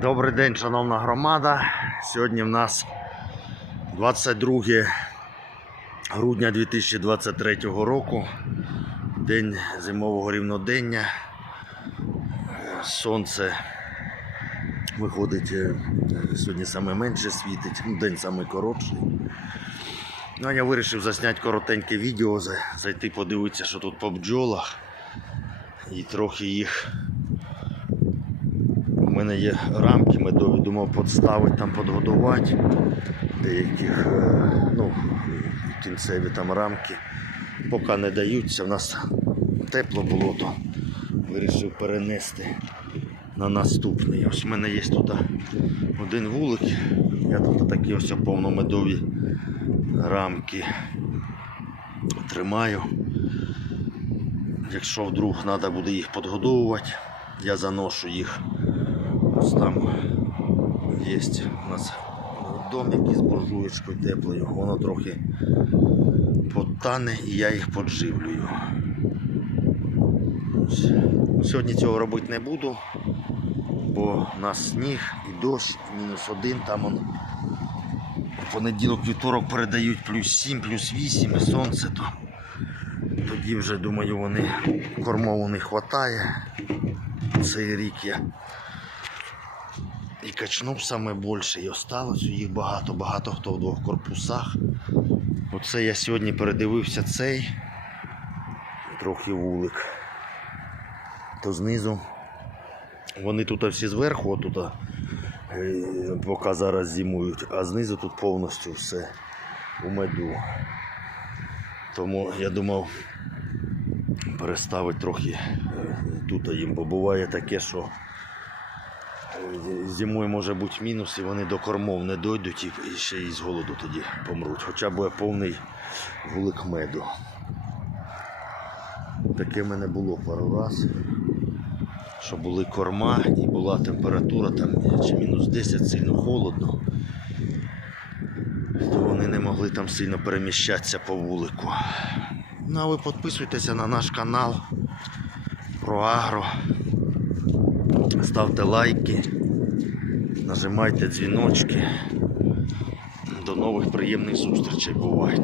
Добрий день, шановна громада. Сьогодні в нас 22 грудня 2023 року, день зимового рівнодення. Сонце виходить е, сьогодні саме менше світить, день саме коротший. Ну, я вирішив засняти коротеньке відео, зайти подивитися, що тут по бджолах. І трохи їх мене є рамки медові, думав підставити там, підгодувати деяких е, ну, кінцеві там рамки. Поки не даються, в нас тепло було, то вирішив перенести на наступний. Ось в мене є тут один вулик. Я тут такі ось повномедові рамки тримаю. Якщо вдруг треба буде їх підгодовувати, я заношу їх Ось там є у нас домик із буржуєчкою теплою, воно трохи потане і я їх подживлюю. Сьогодні цього робити не буду, бо у нас сніг і дощ, мінус один, там он в понеділок, вівторок передають плюс 7, плюс 8 і сонце, то тоді вже думаю вони кормову не вистачає. Цей рік я і качнув саме більше, і осталось їх багато, багато хто в двох корпусах. Оце я сьогодні передивився цей трохи вулик. То знизу. Вони тут всі зверху, отут, е, поки зараз зимують, а знизу тут повністю все у меду. Тому я думав переставити трохи е, тут їм, бо буває таке, що Е, Зимою може бути мінус, і вони до кормов не дойдуть і і ще й з голоду тоді помруть. Хоча буде повний вулик меду. Таке в мене було пару раз, що були корма і була температура там чи мінус 10, сильно холодно. То вони не могли там сильно переміщатися по вулику. Ну а ви підписуйтеся на наш канал про агро. Ставте лайки, нажимайте дзвіночки. До нових приємних зустрічей бувайте.